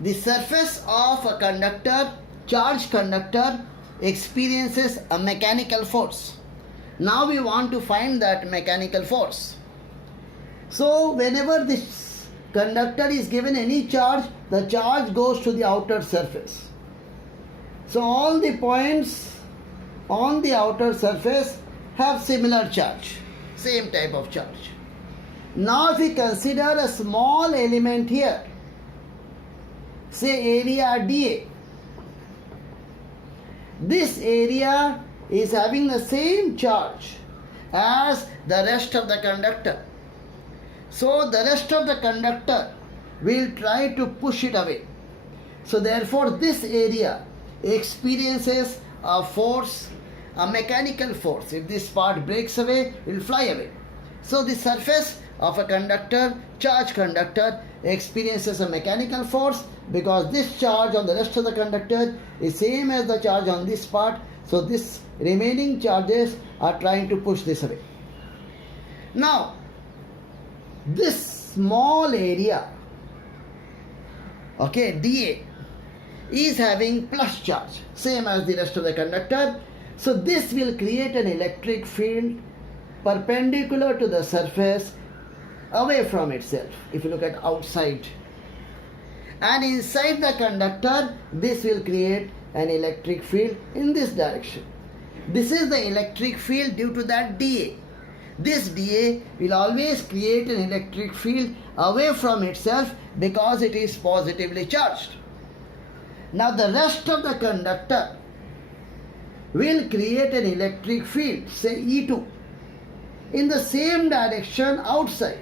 the surface of a conductor, charged conductor, experiences a mechanical force. Now we want to find that mechanical force. So whenever this conductor is given any charge, the charge goes to the outer surface. So all the points on the outer surface have similar charge, same type of charge. Now if we consider a small element here, say area dA, this area is having the same charge as the rest of the conductor. So the rest of the conductor will try to push it away. So therefore this area experiences a force, a mechanical force. If this part breaks away, it will fly away. So the surface of a conductor, charged conductor, experiences a mechanical force because this charge on the rest of the conductor is same as the charge on this part. So this remaining charges are trying to push this away. Now this small area, okay, dA, is having plus charge, same as the rest of the conductor. So this will create an electric field perpendicular to the surface away from itself, if you look at outside. And inside the conductor, this will create an electric field in this direction. This is the electric field due to that dA. This dA will always create an electric field away from itself because it is positively charged. Now the rest of the conductor will create an electric field, say E2, in the same direction outside.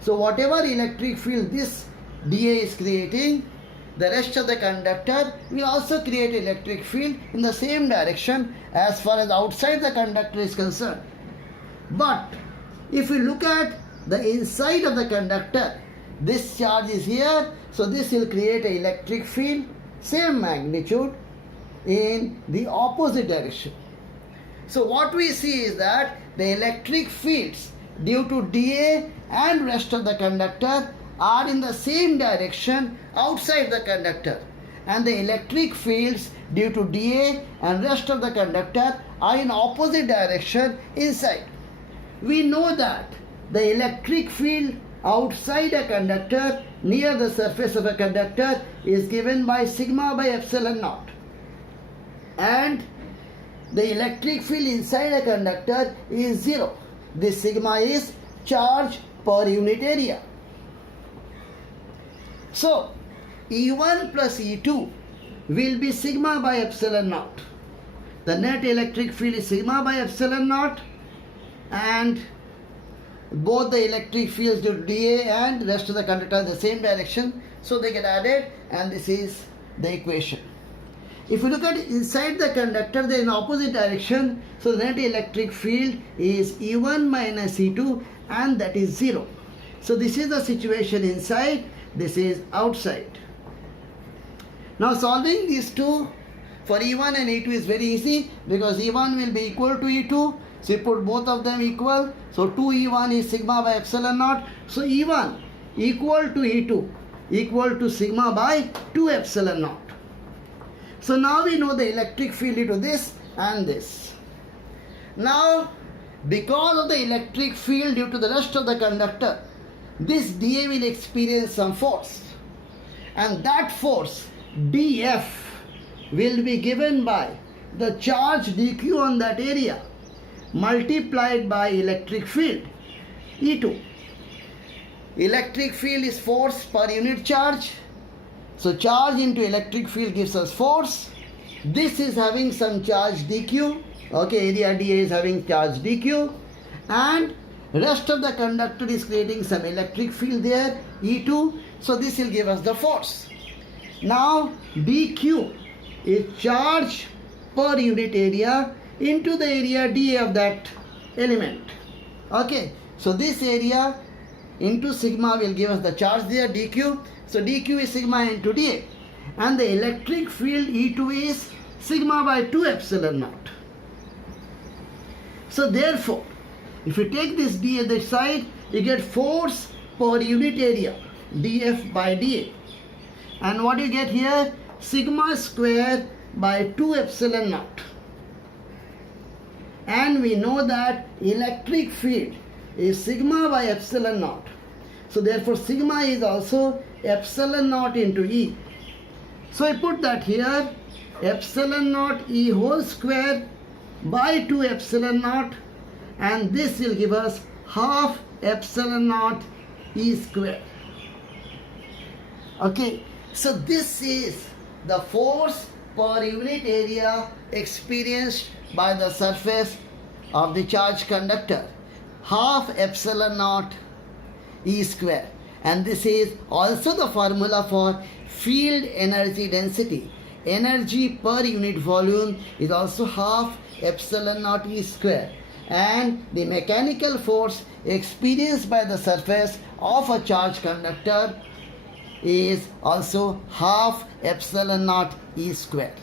So whatever electric field this dA is creating, the rest of the conductor will also create electric field in the same direction as far as outside the conductor is concerned. But if we look at the inside of the conductor, this charge is here, so this will create an electric field, same magnitude, in the opposite direction. So what we see is that the electric fields due to dA and rest of the conductor are in the same direction outside the conductor, and the electric fields due to dA and rest of the conductor are in opposite direction inside. We know that the electric field outside a conductor near the surface of a conductor is given by sigma by epsilon naught, and the electric field inside a conductor is 0. This sigma is charge per unit area. So E1 plus E2 will be sigma by epsilon naught. The net electric field is sigma by epsilon naught, and both the electric fields due to dA and rest of the conductor in the same direction, so they get added, and this is the equation. If you look at inside the conductor, they are in opposite direction, so the net electric field is E1 minus E2, and that is 0. So this is the situation inside, this is outside. Now solving these two for E1 and E2 is very easy because E1 will be equal to E2. So you put both of them equal. So 2E1 is sigma by epsilon naught. So E1 equal to E2 equal to sigma by 2 epsilon naught. So now we know the electric field due to this and this. Now because of the electric field due to the rest of the conductor, this dA will experience some force, and that force dF will be given by the charge dQ on that area multiplied by electric field E2. Electric field is force per unit charge, so charge into electric field gives us force. This is having some charge dQ, okay, area dA is having charge dQ, and rest of the conductor is creating some electric field there, E2, so this will give us the force. Now dQ is charge per unit area into the area dA of that element. Okay, so this area into sigma will give us the charge there, dQ. So dQ is sigma into dA, and the electric field E2 is sigma by 2 epsilon naught. So therefore, if you take this dA this side, you get force per unit area, dF by dA. And what you get here? Sigma square by 2 epsilon naught. And we know that electric field is sigma by epsilon naught. So therefore sigma is also epsilon naught into E. So I put that here, epsilon naught E whole square by 2 epsilon naught, and this will give us half epsilon naught E square. Okay, so this is the force per unit area experienced by the surface of the charged conductor, half epsilon naught E square. And this is also the formula for field energy density. Energy per unit volume is also half epsilon naught E square. And the mechanical force experienced by the surface of a charged conductor is also half epsilon naught E square.